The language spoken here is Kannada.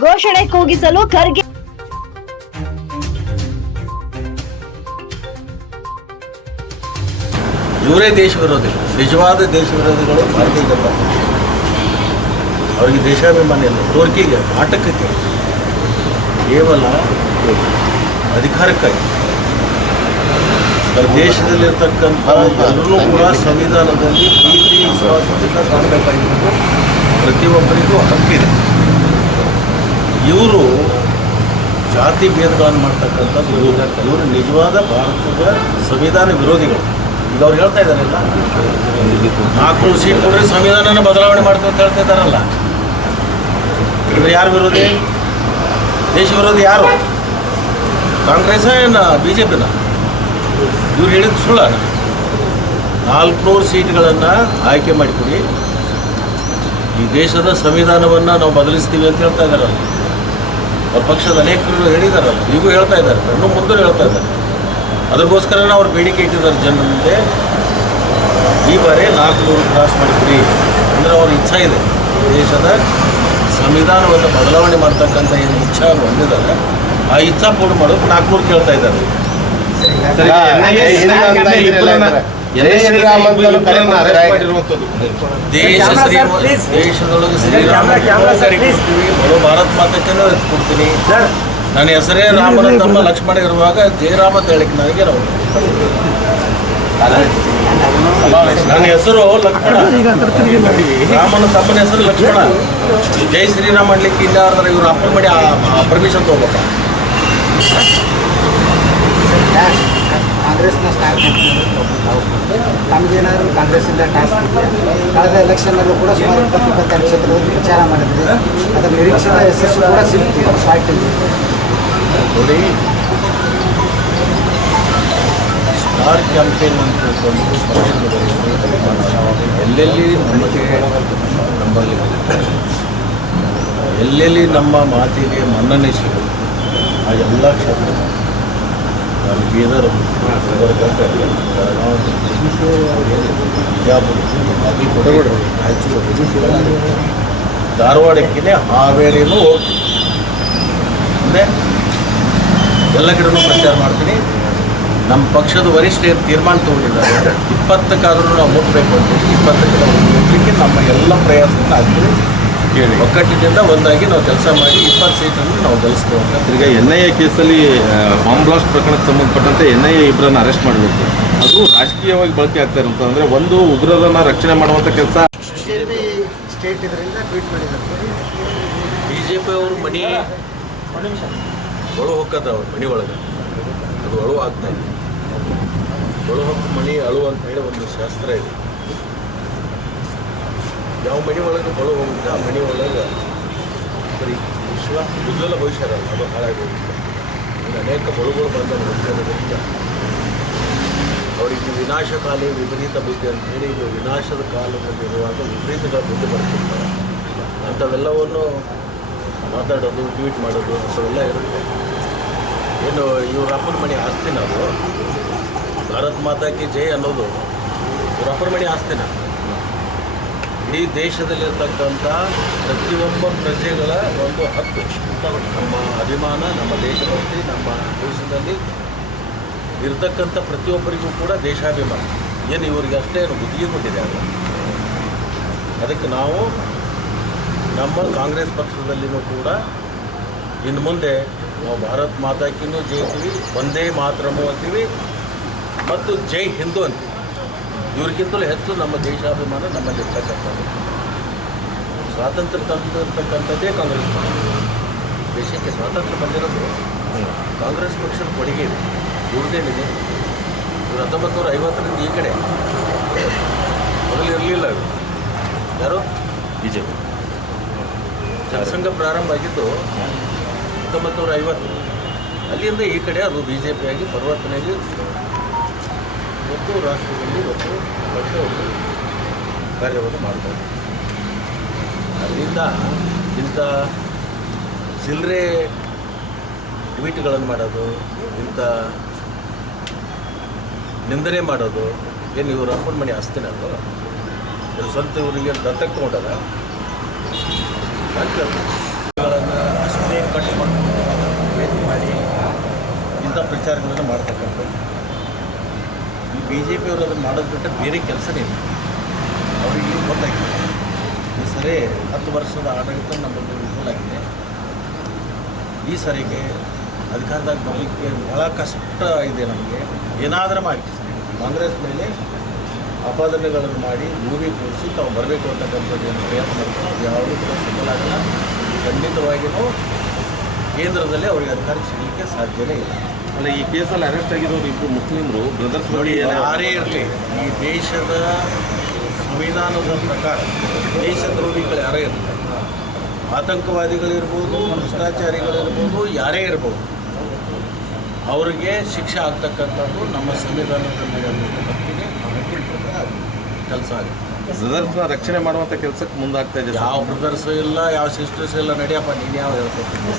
ಘೋಷಣೆ ಕೂಗಿಸಲು ಖರ್ಗೆ ಇವರೇ ದೇಶ ವಿರೋಧಿಗಳು, ನಿಜವಾದ ದೇಶ ವಿರೋಧಿಗಳು ಭಾರತೀಯ ಜನತಾ ಪಕ್ಷ. ಅವರಿಗೆ ದೇಶಾಭಿಮಾನ ಇಲ್ಲ, ತೋರಿಕೆಗೆ, ನಾಟಕಕ್ಕೆ, ಕೇವಲ ಅಧಿಕಾರಕ್ಕಾಗಿ ದೇಶದಲ್ಲಿರ್ತಕ್ಕಂಥ ಎಲ್ಲರೂ ಕೂಡ ಸಂವಿಧಾನದಲ್ಲಿ ಪ್ರೀತಿ ವಿಶ್ವಾಸದಿಂದ ಕಾಣಬೇಕಾಗಿದ್ದು ಪ್ರತಿಯೊಬ್ಬರಿಗೂ ಹಕ್ಕಿದೆ. ಇವರು ಜಾತಿ ಭೇದಗಳನ್ನು ಮಾಡ್ತಕ್ಕಂಥದ್ದು ಇವರು ನಿಜವಾದ ಭಾರತದ ಸಂವಿಧಾನ ವಿರೋಧಿಗಳು. ಈಗ ಅವ್ರು ಹೇಳ್ತಾ ಇದ್ದಾರಲ್ಲ, 4 ಸೀಟ್ ಕೊಟ್ಟರೆ ಸಂವಿಧಾನನ ಬದಲಾವಣೆ ಮಾಡ್ತೀವಿ ಅಂತ ಹೇಳ್ತಾ ಇದ್ದಾರಲ್ಲ, ಇವರು ಯಾರು ವಿರೋಧಿ? ದೇಶ ವಿರೋಧಿ ಯಾರು? ಕಾಂಗ್ರೆಸ್ ಏನು BJPನ? ಇವ್ರು ಹೇಳಿದ್ದು ಸುಳ್ಳ. 400 ಸೀಟ್ಗಳನ್ನು ಆಯ್ಕೆ ಮಾಡಿಕೊಡಿ, ಈ ದೇಶದ ಸಂವಿಧಾನವನ್ನು ನಾವು ಬದಲಿಸ್ತೀವಿ ಅಂತ ಹೇಳ್ತಾ ಇದ್ದಾರಲ್ಲ. ಅವ್ರ ಪಕ್ಷದ ಅನೇಕರು ಹೇಳಿದಾರಲ್ಲ, ಈಗೂ ಹೇಳ್ತಾ ಇದ್ದಾರೆ, ಇನ್ನೂ ಮುಂದೆ ಹೇಳ್ತಾ ಇದ್ದಾರೆ. ಅದಕ್ಕೋಸ್ಕರನೇ ಅವ್ರು ಬೇಡಿಕೆ ಇಟ್ಟಿದ್ದಾರೆ ಜನರ ಮುಂದೆ, ಈ ಬಾರಿ 400 ಕ್ರಾಸ್ ಮಾಡಿಕೊಡಿ. ಅಂದರೆ ಅವ್ರ ಇಚ್ಛೆ ಇದೆ, ದೇಶದ ಸಂವಿಧಾನವನ್ನು ಬದಲಾವಣೆ ಮಾಡ್ತಕ್ಕಂಥ ಏನು ಇಚ್ಛೆ ಹೊಂದಿದ್ದಾರೆ, ಆ ಇಚ್ಛಾ ಪೂರ್ಣ ಮಾಡೋದು 400 ಕೇಳ್ತಾ ಇದ್ದಾರೆ. ದೇಶದೊಳಗೆ ಶ್ರೀರಾಮ ಬರೋ ಭಾರತ್ ಮಾತಕ್ಕೇನೂ ಕೊಡ್ತೀನಿ. ನನ್ನ ಹೆಸರೇ ರಾಮನ ತಮ್ಮ ಲಕ್ಷ್ಮಣ ಇರುವಾಗ ಜಯರಾಮ ಅಂತ ಹೇಳಿಕ್ಕೆ ನನಗೆ ನಾವು ನನ್ನ ಹೆಸರು ಲಕ್ಷ್ಮಣ, ರಾಮನ ತಮ್ಮನ ಹೆಸರು ಲಕ್ಷ್ಮಣ. ಜೈ ಶ್ರೀರಾಮ್ ಮಾಡ್ಲಿಕ್ಕೆ ಇಲ್ಲ ಅಂದ್ರೆ ಇವ್ರು ಅಪ್ಪನ ಮಾಡಿ ಪರ್ಮಿಷನ್ ತೊಗೋಬೇಕ. ಕಾಂಗ್ರೆಸ್ನ ಸ್ಟಾರ್ ತಮಗೇನಾದ್ರು ಕಾಂಗ್ರೆಸ್ಸಿಂದ ಟಾಸ್ಕ್ ಇದೆ. ಕಳೆದ ಎಲೆಕ್ಷನ್ನಲ್ಲೂ ಕೂಡ ಸುಮಾರು 22 ಕ್ಷೇತ್ರದಲ್ಲಿ ಪ್ರಚಾರ ಮಾಡಿದ್ವಿ. ಅದರ ನಿರೀಕ್ಷಿತ ಯಶಸ್ಸು ಕೂಡ ಸಿಗ್ತೀವಿ ಪಾರ್ಟಿ. ನೋಡಿ, ಸ್ಟಾರ್ ಕ್ಯಾಂಪೇನ್ ಅಂತ ಎಲ್ಲೆಲ್ಲಿ ನಮಗೆ ನಂಬಲ್ಲಿ ಎಲ್ಲೆಲ್ಲಿ ನಮ್ಮ ಮಾತಿಗೆ ಮನ್ನಣೆ ಸಿಗೋದು ಆ ಎಲ್ಲ ಕ್ಷೇತ್ರ ಬೀದರ್, ಬಿಜಾಪುರ, ಬಾಗಲಕೋಟೆ, ರಾಯಚೂರು, ಧಾರವಾಡಕ್ಕೆ ಹಾವೇರಿನೂ ಹೋಗ್ತೀನಿ. ಅಂದರೆ ಎಲ್ಲ ಕಡೆನೂ ಪ್ರಚಾರ ಮಾಡ್ತೀನಿ. ನಮ್ಮ ಪಕ್ಷದ ವರಿಷ್ಠ ತೀರ್ಮಾನ ತೊಗೊಂಡಿದ್ದಾರೆ, 20ಕ್ಕಾದ್ರೂ ನಾವು ಮುಟ್ಟಬೇಕು ಅಂತ. 20ಕ್ಕೆ ನಾವು ಮುಟ್ಟಲಿಕ್ಕೆ ನಮ್ಮ ಎಲ್ಲ ಪ್ರಯಾಸವನ್ನು ಆಗ್ತೀವಿ. ಒಕ್ಕಟ್ಟಿನಿಂದ ಒಂದಾಗಿ ನಾವು ಕೆಲಸ ಮಾಡಿ 20 ಸೀಟನ್ನು ನಾವು ಗೆಲ್ಲಿಸ್ತೇವೆ ಅಂತ. ಈಗ NIA ಕೇಸಲ್ಲಿ ಬಾಂಬ್ ಬ್ಲಾಸ್ಟ್ ಪ್ರಕರಣಕ್ಕೆ ಸಂಬಂಧಪಟ್ಟಂತೆ NIA ಇಬ್ಬರನ್ನು ಅರೆಸ್ಟ್ ಮಾಡಬೇಕು. ಅದು ರಾಜಕೀಯವಾಗಿ ಬಳಕೆ ಆಗ್ತಾ ಇರುತ್ತೆ. ಅಂದರೆ ಒಂದು ಉಗ್ರರನ್ನು ರಕ್ಷಣೆ ಮಾಡುವಂಥ ಕೆಲಸ BJP ಸ್ಟೇಟ್ ಇದರಿಂದ ಟ್ವೀಟ್ ಮಾಡಿದ್ದಾರೆ. BJP ಅವರು ಮನೆ ಒಳು ಹೊಕ್ಕದ ಅವ್ರ ಮನೆ ಒಳಗೆ ಅದು ಅಳು ಆಗ್ತಾ ಇದೆ. ಒಳು ಹೊಕ್ಕ ಮನೆ ಅಳು ಅಂತ ಹೇಳಿ ಒಂದು ಶಾಸ್ತ್ರ ಇದೆ. ಯಾವ ಮನೆ ಒಳಗೆ ಬಳು ಹೋಗುತ್ತೆ ಆ ಮನೆ ಒಳಗೆ ಬರೀ ವಿಶ್ವ ಉಜ್ವಲ ಭವಿಷ್ಯ ಇರಲ್ಲ, ಅದು ಹಾಳಾಗಿ ಹೋಗುತ್ತೆ. ಈಗ ಅನೇಕ ಬಳುಗಳು ಬಂದಿರೋದ್ರಿಂದ ಅವರಿಗೆ ವಿನಾಶಕಾಲಿ ವಿಪರೀತ ಬುದ್ಧಿ ಅಂತ ಹೇಳಿ ಇದು ವಿನಾಶದ ಕಾಲದಲ್ಲಿರುವಾಗ ವಿಪರೀತಗಳ ಬುದ್ಧಿ ಬರ್ತಿರ್ತಾರೆ. ಅಂಥವೆಲ್ಲವನ್ನು ಮಾತಾಡೋದು, ಟ್ವೀಟ್ ಮಾಡೋದು ಅಂಥವೆಲ್ಲ ಇರುತ್ತೆ. ಏನು ಇವ್ರ ಅಪ್ಪನ ಮನೆ ಆಸ್ತಿನ ಅದು ಭಾರತ್ ಮಾತಾಕಿ ಜೈ ಅನ್ನೋದು ಇವ್ರ ಅಪ್ಪನ ಮನೆ ಆಸ್ತಿನ. ಇಡೀ ದೇಶದಲ್ಲಿರ್ತಕ್ಕಂಥ ಪ್ರತಿಯೊಬ್ಬ ಪ್ರಜೆಗಳ ಒಂದು ಹಕ್ಕು, ನಮ್ಮ ಅಭಿಮಾನ, ನಮ್ಮ ದೇಶಭಕ್ತಿ, ನಮ್ಮ ದೇಶದಲ್ಲಿ ಇರ್ತಕ್ಕಂಥ ಪ್ರತಿಯೊಬ್ಬರಿಗೂ ಕೂಡ ದೇಶಾಭಿಮಾನ. ಏನು ಇವರಿಗೆ ಅಷ್ಟೇ ಏನು ಗುತ್ತಿಗೆ ಕೊಟ್ಟಿದೆ ಅಲ್ಲ. ಅದಕ್ಕೆ ನಾವು ನಮ್ಮ ಕಾಂಗ್ರೆಸ್ ಪಕ್ಷದಲ್ಲಿನೂ ಕೂಡ ಇನ್ನು ಮುಂದೆ ನಾವು ಭಾರತ್ ಮಾತಾಕಿನೂ ಜೈತೀವಿ, ಒಂದೇ ಮಾತರಮೂ ಅಂತೀವಿ ಮತ್ತು ಜೈ ಹಿಂದೂ ಅಂತೀವಿ. ಇವ್ರಿಗಿಂತಲೂ ಹೆಚ್ಚು ನಮ್ಮ ದೇಶಾಭಿಮಾನ ನಮ್ಮಲ್ಲಿರ್ತಕ್ಕಂಥದ್ದು. ಸ್ವಾತಂತ್ರ್ಯ ತಂದಿರ್ತಕ್ಕಂಥದ್ದೇ ಕಾಂಗ್ರೆಸ್ ಪಕ್ಷ. ದೇಶಕ್ಕೆ ಸ್ವಾತಂತ್ರ್ಯ ಬಂದಿರೋದು ಕಾಂಗ್ರೆಸ್ ಪಕ್ಷದ ಕೊಡುಗೆ ಇದೆ, ಇವ್ರದ್ದೇನಿದೆ. ಇವರು 1950ರಿಂದ ಈ ಕಡೆ ಮೊದಲು ಇರಲಿಲ್ಲ. ಇವರು ಯಾರು? BJP ಜನಸಂಘ ಪ್ರಾರಂಭ ಆಗಿದ್ದು 1950. ಅಲ್ಲಿಂದ ಈ ಕಡೆ ಅದು BJP ಆಗಿ ಪರಿವರ್ತನೆಯಾಗಿ ಮತ್ತು ರಾಷ್ಟ್ರದಲ್ಲಿ ಮತ್ತು ಪಕ್ಷ ಒಂದು ಕಾರ್ಯವನ್ನು ಮಾಡ್ತಾರೆ. ಅದರಿಂದ ಇಂಥ ಚಿಲ್ಲರೆ ಟ್ವೀಟ್ಗಳನ್ನು ಮಾಡೋದು, ಇಂಥ ನಿಂದನೆ ಮಾಡೋದು ಏನು ಇವ್ರ ಅಪ್ಪನ ಮನೆ ಆಸ್ತಿನ ಅದು? ಇವ್ರು ಸ್ವಂತ ಇವರಿಗೆ ದತ್ತಕ್ಕೆ ತೊಗೊಂಡಲ್ಲ. ವಿಚಾರಗಳನ್ನು ಮಾಡ್ತಕ್ಕಂಥದ್ದು. ಈ ಬಿ ಜೆ ಪಿಯವರು ಅದನ್ನು ಮಾಡೋದು ಬಿಟ್ಟರೆ ಬೇರೆ ಕೆಲಸನೇ ಇಲ್ಲ. ಅವರಿಗೆ ಗೊತ್ತಾಗಿದೆ ಈ ಸರಿ 10 ವರ್ಷದ ಆಡಳಿತ ನಮ್ಮಲ್ಲಿ ವಿಫಲಾಗಿದೆ. ಈ ಸರಿಗೆ ಅಧಿಕಾರದಾಗ ಬರಲಿಕ್ಕೆ ಭಾಳ ಕಷ್ಟ ಇದೆ. ನಮಗೆ ಏನಾದರೂ ಮಾಡಿ ಕಾಂಗ್ರೆಸ್ ಮೇಲೆ ಆಪಾದನೆಗಳನ್ನು ಮಾಡಿ ಮೂವಿ ಕೂರಿಸಿ ತಾವು ಬರಬೇಕು ಅಂತಕ್ಕಂಥದ್ದು ಏನು ಪ್ರಯತ್ನ ಮಾಡ್ತಾರೆ ಅದು ಯಾವುದೂ ಕೂಡ ಸಫಲಾಗಲ್ಲ. ಖಂಡಿತವಾಗಿಯೂ ಕೇಂದ್ರದಲ್ಲಿ ಅವರಿಗೆ ಅಧಿಕಾರ ಸಿಗಲಿಕ್ಕೆ ಸಾಧ್ಯವೇ ಇಲ್ಲ. ಅಲ್ಲ, ಈ ಕೇಸಲ್ಲಿ ಅರೆಸ್ಟ್ ಆಗಿರೋರು ಇಬ್ಬರು ಮುಸ್ಲಿಮರು ಬ್ರದರ್ಸ್ ನೋಡಿ, ಯಾರೇ ಇರಲಿ ಈ ದೇಶದ ಸಂವಿಧಾನದ ಪ್ರಕಾರ ದೇಶದ್ರೋಹಿಗಳು ಯಾರೇ ಇರಲಿ, ಆತಂಕವಾದಿಗಳಿರ್ಬೋದು, ಭ್ರಷ್ಟಾಚಾರಿಗಳಿರ್ಬೋದು, ಯಾರೇ ಇರ್ಬೋದು, ಅವರಿಗೆ ಶಿಕ್ಷೆ ಆಗ್ತಕ್ಕಂಥದ್ದು ನಮ್ಮ ಸಂವಿಧಾನದಲ್ಲಿ ಹಕ್ಕಿಗೆ ಹಕ್ಕಿನ ಪ್ರಕಾರ ಕೆಲಸ ಆಗುತ್ತೆ. ಬ್ರದರ್ಸ್ನ ರಕ್ಷಣೆ ಮಾಡುವಂಥ ಕೆಲಸಕ್ಕೆ ಮುಂದಾಗ್ತಾ ಇದೆ. ಯಾವ ಬ್ರದರ್ಸು ಇಲ್ಲ, ಯಾವ ಸಿಸ್ಟರ್ಸ್ ಇಲ್ಲ. ನಡೆಯಪ್ಪ, ನೀನು ಯಾವ ಹೇಳ್ಕೊಡ್ತೀನಿ.